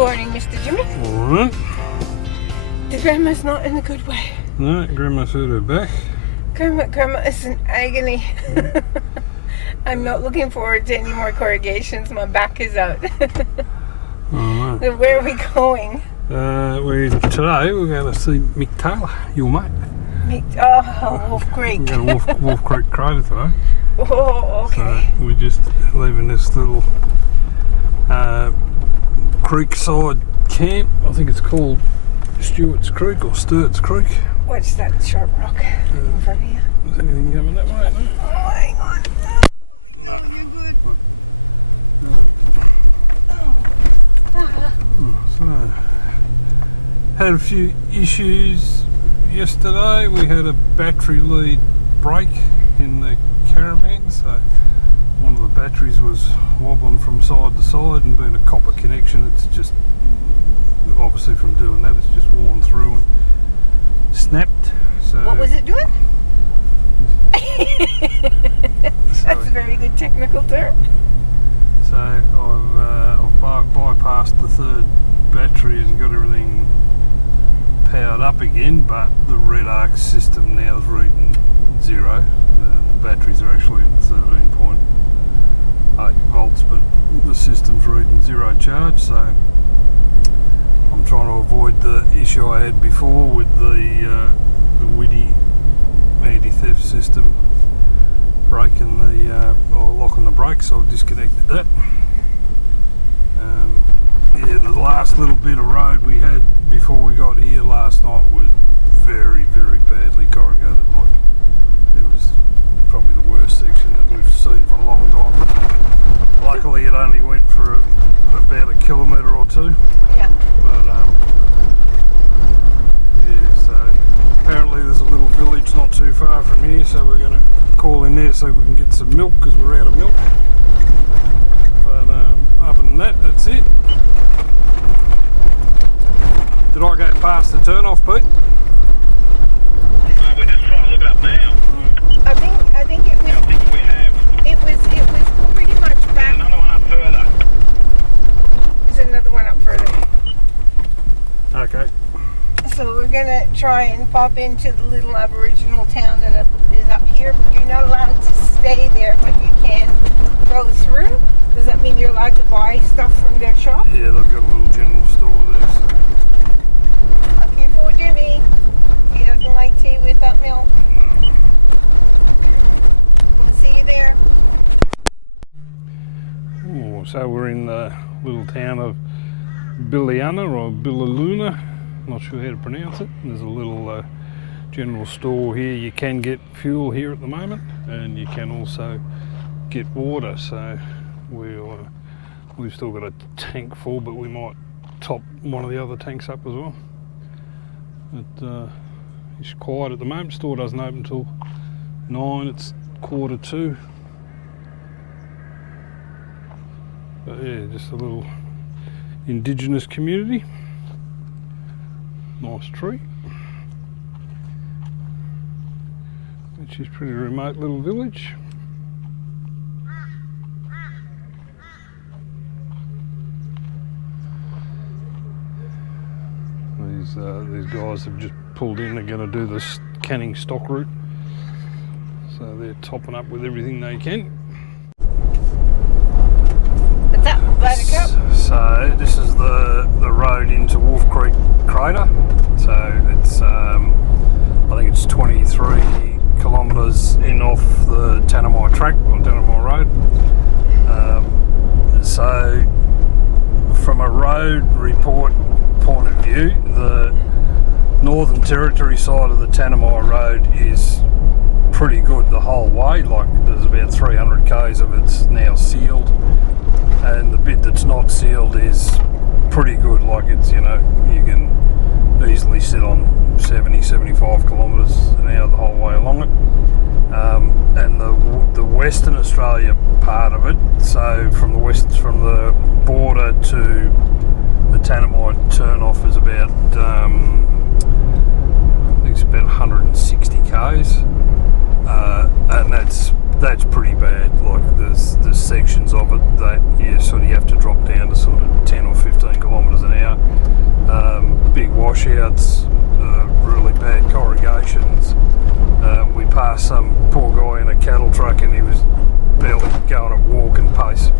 morning, Mr. Jimmy. Morning. The grandma's not in a good way. No, Grandma's hurt her back. Grandma is in agony. I'm not looking forward to any more corrugations. My back is out. Oh, no. So where are we going? Today we're going to see Mick Taylor, your mate. Wolfe Creek. We're going to Wolfe Creek Crater today. Oh, okay. So we're just leaving this little creekside camp. I think it's called Stewart's Creek or Sturt's Creek. What's that sharp rock in front of you? Is anything coming that way? No? Oh, hang on. No, you're good. So, had a few issues yesterday. We had a battery lead break in the caravan, so one of the batteries was wobbling from side to side, and being a copper connection, it's just obviously from doing that, it's just worn through and snapped. So what was it doing? That's a very good technical term. So I've bypassed the third battery and got everything powered up again, but the red arc system now is reading 0. The batteries are actually at 13.8 volts, but the system's reading 0 charge, so I'm trying to avoid the issue I had before with the WIDI anti-theft system breaking or locking the brakes, so I've disconnected that. Yeah, the last little bit of road we had before we got here last night was very, very badly corrugated. Like, it was probably the worst section that we've seen for a long time. Luckily it only went for about a kilometre or two. Yeah. But yeah, so apparently there's a little village not too far from here, so we're going to call in there so we can get some milk because we're out of milk. But other than that, that's it. Did I go past the turn-off, Pete? We're just trying to look it up now. I think it was. I think we have. It was pretty much back. Another one up further. There's another one up further. Okay. So we're gonna try and pop into the little Aboriginal town that is up here. You're not allowed to stay there, but you can go through. Does that mean you're allowed to buy stuff from their shop? Yeah, they've got a little general store there. So. Lucky for Jimmy. He doesn't like tea without milk. We'll see you there. Oh, so we're in the little town of Bililuna or Bililuna. Not sure how to pronounce it. There's a little general store here. You can get fuel here at the moment, and you can also get water. So we've still got a tank full, but we might top one of the other tanks up as well. But it's quiet at the moment. Store doesn't open until 9. It's 1:45. But yeah, just a little indigenous community. Nice tree. Which is pretty remote little village. These guys have just pulled in. They're going to do this canning stock route, so they're topping up with everything they can. What's up, Buttercup? So this is the road into Wolfe Creek Crater. So it's I think it's 23 kilometres in off the Tanami track on Tanami Road. So from a road report point of view, the Northern Territory side of the Tanami Road is pretty good the whole way. Like, there's about 300 k's of it's now sealed, and the bit that's not sealed is pretty good. Like, it's, you know, you can easily sit on 70-75 kilometres an hour the whole way along it. And the Western Australia part of it, so from the border to the Tanami turn-off is about, I think it's about 160 k's, and that's pretty bad. Like, there's sections of it that you have to drop down to sort of 10 or 15 kilometres an washouts, really bad corrugations. We passed some poor guy in a cattle truck and he was barely going at walking pace.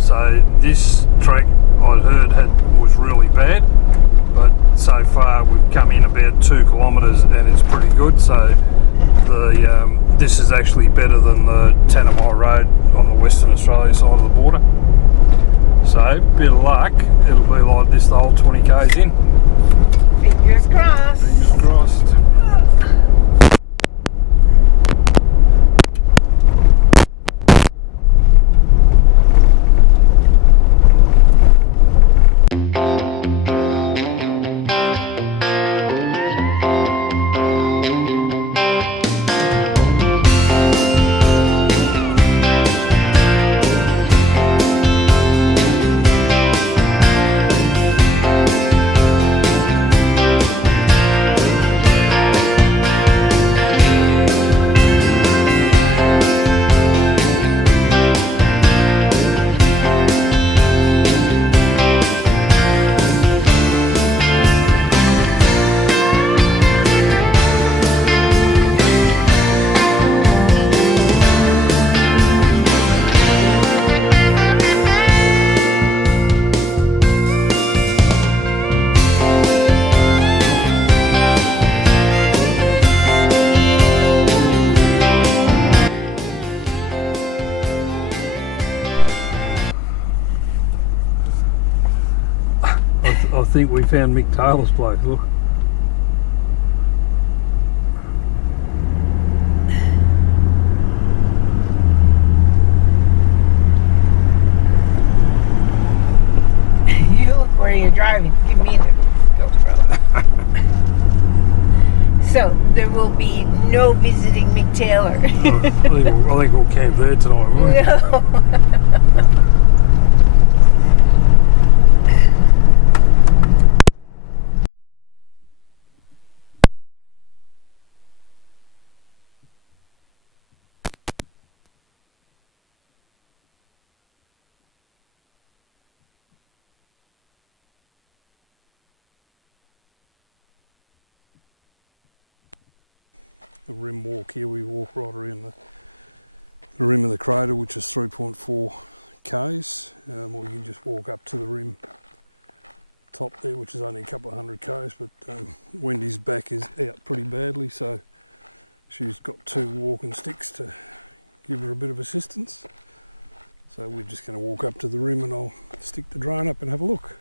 So this track I'd heard was really bad, but so far we've come in about 2 kilometres and it's pretty good. So this is actually better than the Tanami Road on the Western Australia side of the border. So, bit of luck, it'll be like this the whole 20 k's in. Fingers crossed. Fingers crossed. I think we found Mick Taylor's place, look. You look where you're driving. Give me the GoPro. So, there will be no visiting Mick Taylor. I think we'll camp there tonight, won't we? No. The rim walk here, we walk right around the rim of the crater, which is 3.4 k's, or you can just walk up to the rim top there, which is only a couple of 100 k's, but Wendy's back is out pretty badly, so she's got 2 walking sticks to give her a bit of assistance. So we're just going to walk up to the rim and I'll stick the drone up and have a look.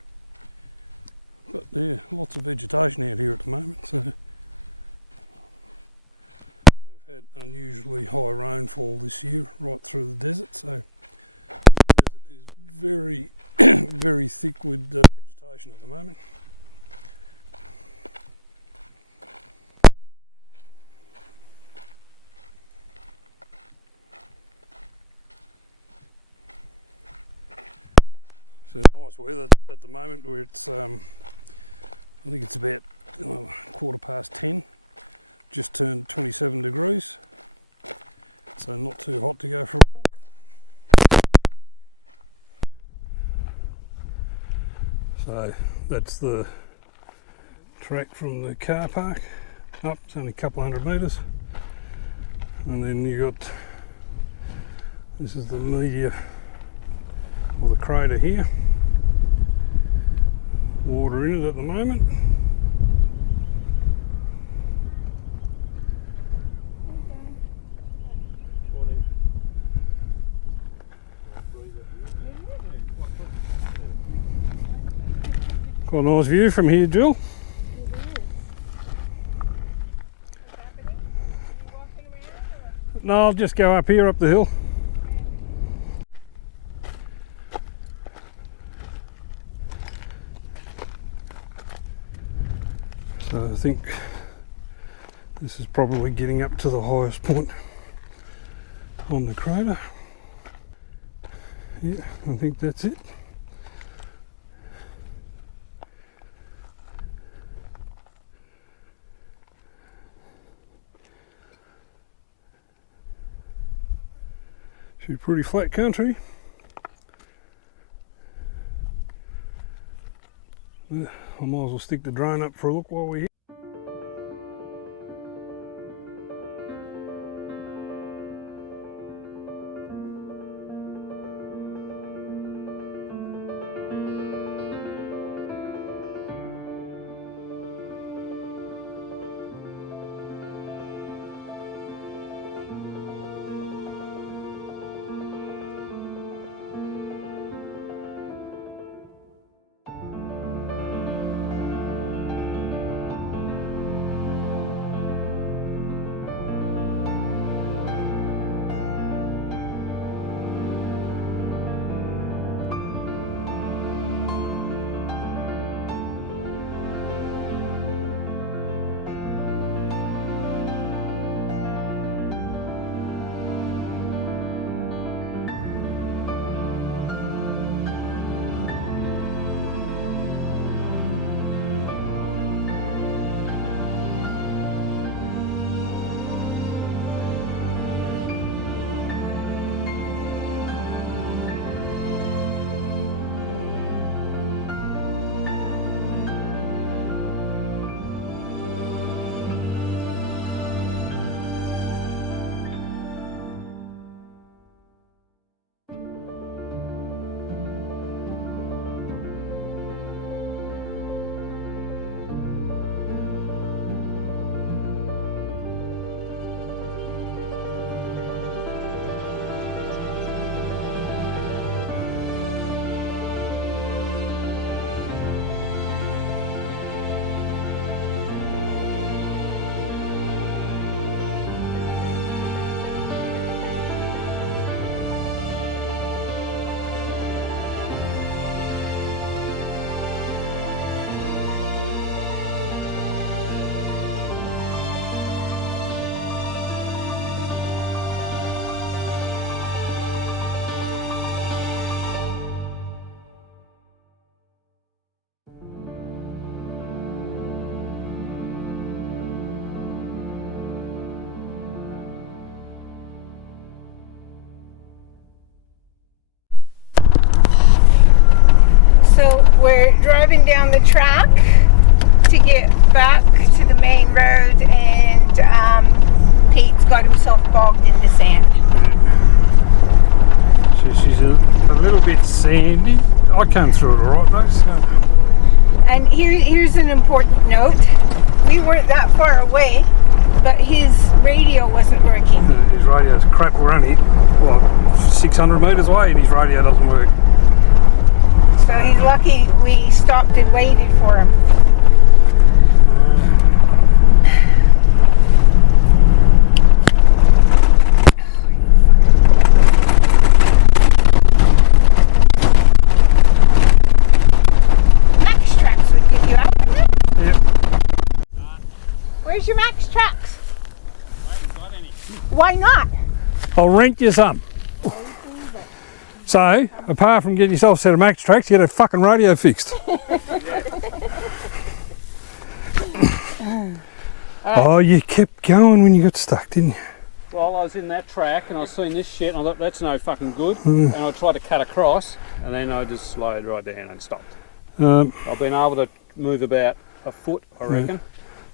But yeah, lots of vegetation out here at the moment, so had unusually high rainfall this year right through the desert, so the desert is very very thick with vegetation at the moment. So nice weather at the moment where it's I think it's about 10:15. Just turned 27 degrees, so not too hot to go for a walk. So that's the track from the car park up, it's only a couple 100 metres, and then you got, this is the meteor, or the crater here, water in it at the moment. Got a nice view from here, Jill. No, I'll just go up here, up the hill. So I think this is probably getting up to the highest point on the crater. Yeah, I think that's it. Should be pretty flat country. I might as well stick the drone up for a look while we're here. So we're driving down the track to get back to the main road, and Pete's got himself bogged in the sand. So she's a little bit sandy. I came through it alright though. So. And here's an important note. We weren't that far away, but his radio wasn't working. His radio's crap. We're only, 600 metres away and his radio doesn't work. So he's lucky we stopped and waited for him. Max Tracks would get you out, wouldn't it? Yep. Where's your Max Tracks? I haven't got any. Why not? I'll rent you some. So, apart from getting yourself a set of Max Tracks, you get a fucking radio fixed. Oh, you kept going when you got stuck, didn't you? Well, I was in that track and I was seeing this shit and I thought that's no fucking good. And I tried to cut across and then I just slowed right down and stopped. I've been able to move about a foot, I reckon.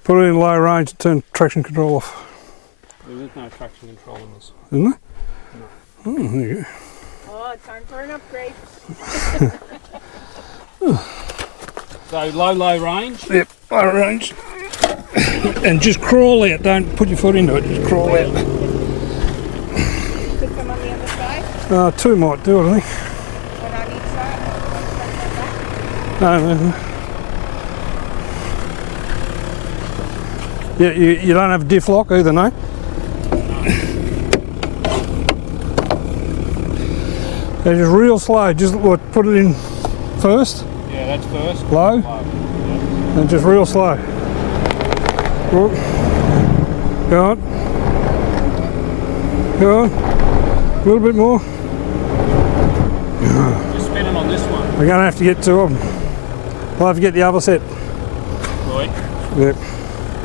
Put it in low range and turn traction control off. There is no traction control in this. Isn't there? No. Oh, there you go. Oh, time for an upgrade. So low range. Yep, low range. And just crawl out, don't put your foot into it, just crawl out. Put them on the other side. Two might do it, I think. One on each side. No. Yeah, you don't have a diff lock either, no? They're just real slow, just put it in first. Yeah, that's first. Low. Low. Yeah. And just real slow. Go on. Go on. A little bit more. Just spinning on this one. We're going to have to get two of them. We'll have to get the other set. Right. Yep. Is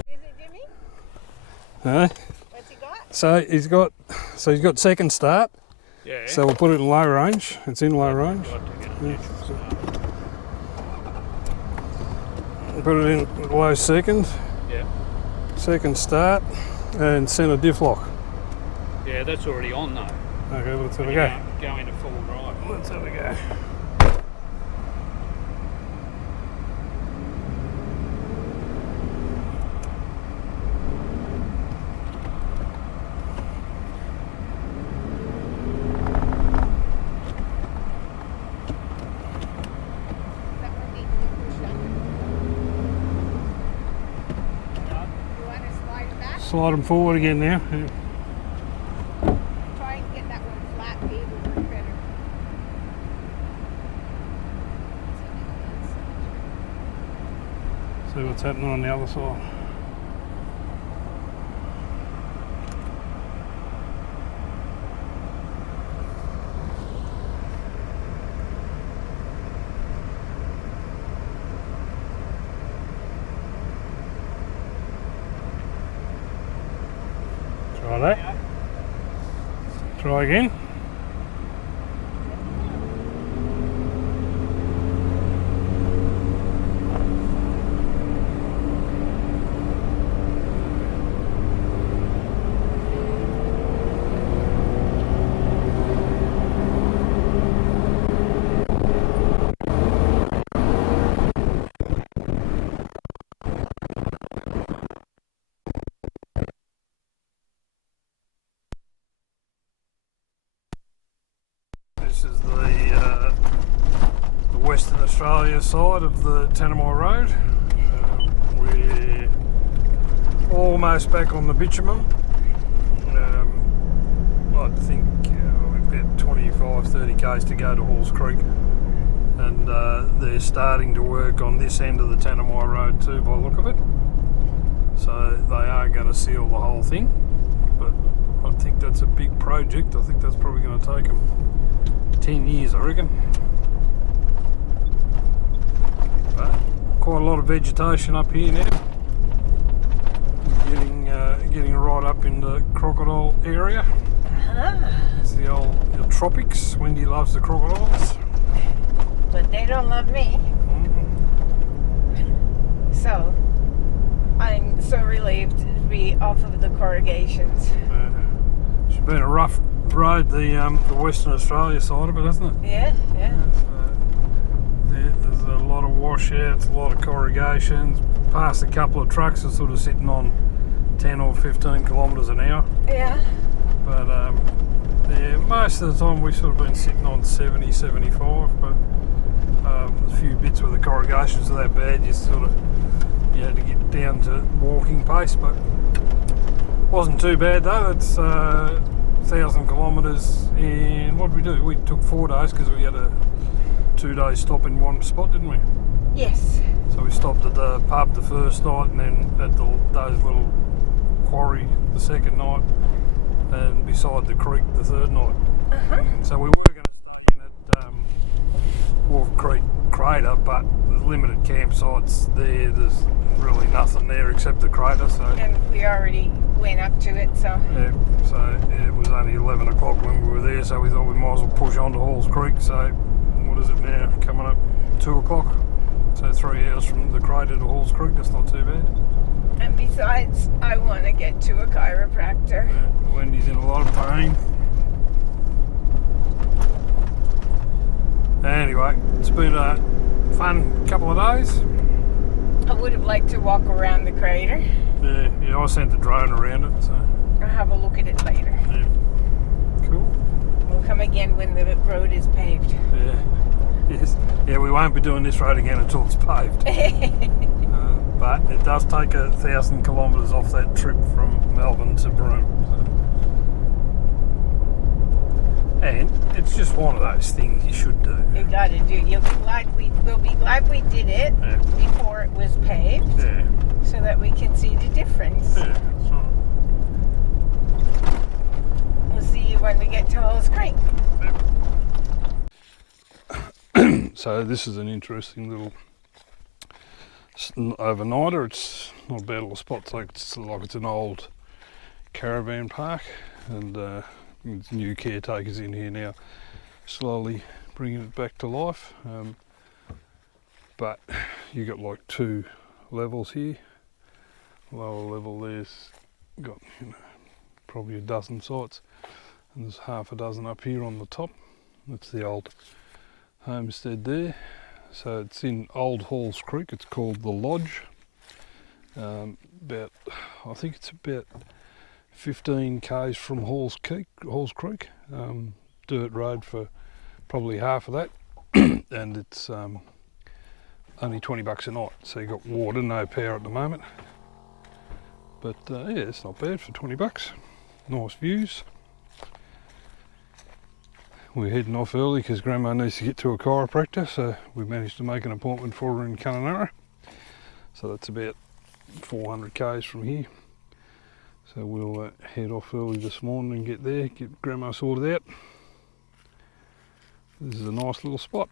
it Jimmy? No. What's he got? So he's got second start. Yeah. So we'll put it in low range. It's in low range. Put it in low second. Yeah. Second start and centre diff lock. Yeah, that's already on though. Okay, let's have a go. Go into full drive. Let's have a go. That one needs to be pushed under. You want to slide it back? Slide them forward again now. Yeah. Try and get that one flat, maybe it'll work better. See what's happening on the other side. Try that. Try again. This is the Western Australia side of the Tanami Road. We're almost back on the bitumen. I think we've got 25-30 k's to go to Halls Creek, and they're starting to work on this end of the Tanami Road too, by the look of it. So they are going to seal the whole thing, but I think that's a big project. I think that's probably going to take them 10 years, I reckon. But quite a lot of vegetation up here now. Getting right up in the crocodile area. It's the old tropics. Wendy loves the crocodiles. But they don't love me. So I'm so relieved to be off of the corrugations. It's been a rough road, the Western Australia side of it, hasn't it? Yeah, yeah. So, there's a lot of washouts, a lot of corrugations. Past a couple of trucks are sort of sitting on 10 or 15 kilometres an hour. Yeah. But yeah, most of the time we've sort of been sitting on 70, 75. But a few bits where the corrugations are that bad, you had to get down to walking pace. But wasn't too bad though. It's 1,000 kilometres in, what did we do? We took 4 days because we had a 2-day stop in one spot, didn't we? Yes. So we stopped at the pub the first night, and then at those little quarry the second night, and beside the creek the third night. So we were going to stay in at Wolfe Creek Crater, but there's limited campsites there. There's really nothing there except the crater. So And we already went up to it, so. yeah, so it was only 11 o'clock when we were there, so we thought we might as well push on to Halls Creek. So what is it now? Coming up 2 o'clock. So 3 hours from the crater to Halls Creek. That's not too bad. And besides, I want to get to a chiropractor. Yeah, Wendy's in a lot of pain. Anyway, it's been a fun couple of days. I would have liked to walk around the crater. Yeah, I sent the drone around it, so I'll have a look at it later. yeah. Cool. We'll come again when the road is paved. Yeah. Yes. Yeah, we won't be doing this road again until it's paved. But it does take 1,000 kilometres off that trip from Melbourne to Broome. So. And it's just one of those things you should do. You gotta do. We'll be glad we did it before it was paved, Yeah. so that we can see the difference. Yeah. So, We'll see you when we get to Halls Creek. so this is an interesting little overnighter. It's not a bad little spot. It's like it's an old caravan park, and new caretakers in here now, slowly bringing it back to life. But you got like 2 levels here. Lower level there's got probably a dozen sites, and there's half a dozen up here on the top. That's the old homestead there. So it's in Old Halls Creek. It's called the Lodge. I think it's about 15 k's from Halls Creek. Dirt road for probably half of that, and it's only $20 a night. So you got water, no power at the moment. But yeah, it's not bad for $20. Nice views. We're heading off early because Grandma needs to get to a chiropractor, so we managed to make an appointment for her in Kununurra. So that's about 400 k's from here. So we'll head off early this morning and get there, get Grandma sorted out. This is a nice little spot.